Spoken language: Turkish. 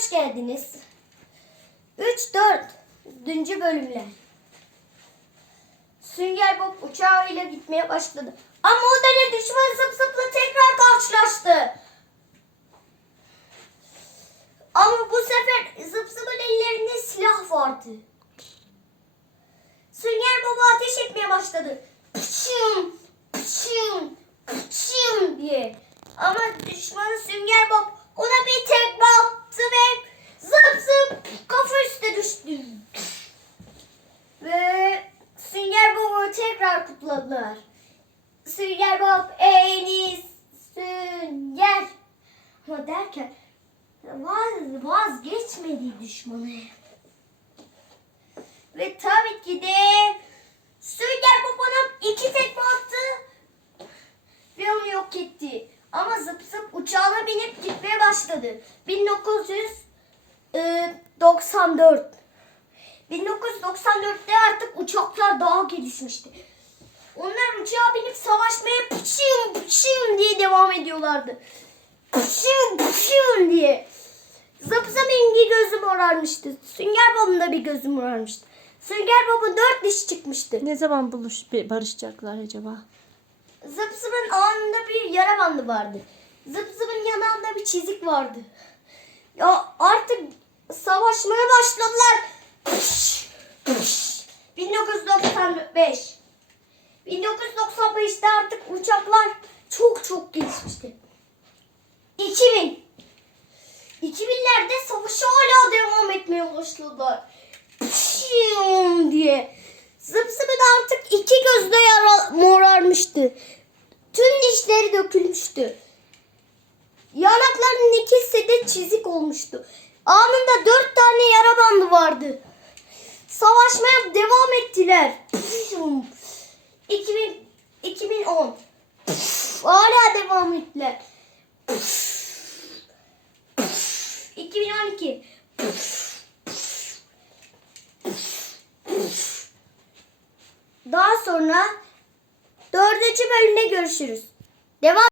hoş geldiniz. 3 4 dördüncü bölümler. Sünger Bob uçağıyla gitmeye başladı. Ama o da düşman zıp tekrar karşılaştı. Ama bu sefer zıp ellerinde silah vardı. Sünger Bob'a ateş etmeye başladı. Pıçım, pıçım, pıçım diye. Ama düşmanı Sünger Bob ona bir tekme attı ve zıp zıp kafa üstüne düştü. Ve Sünger Tekrar kutladılar. Sünger Bob en iyi Sünger. Ama derken vaz, vazgeçmedi düşmanı. Ve tabii ki de Sünger Bob ona iki tekme attı ve onu yok etti. Ama zıp zıp uçağına binip gitmeye başladı. 1994. 1994'te artık uçaklar daha gelişmişti. Onlar uçağa binip savaşmaya pıçım pıçım diye devam ediyorlardı. Pıçım pıçım diye. Zıp zıpın bir gözü morarmıştı. Sünger Bob'un da bir gözü morarmıştı. Sünger Bob'un dört diş çıkmıştı. Ne zaman buluş barışacaklar acaba? Zıp zıpın alnında bir yara bandı vardı. Zıp zıpın yanağında bir çizik vardı. Ya artık savaşmaya başladılar. Pış, pış. 1995. 1995'te artık uçaklar çok çok gelişmişti. 2000. 2000'lerde savaşa hala devam etmeye başladılar. Pışım diye. Zıp zıpın artık iki gözde yara morarmıştı. Tüm dişleri dökülmüştü. Yanaklarının ikisi de çizik olmuştu. Anında dört tane yara vardı. Savaşmaya devam ettiler. 2000, 2010. Hala devam ettiler. 2012. Daha sonra dördüncü bölümde görüşürüz. Devam.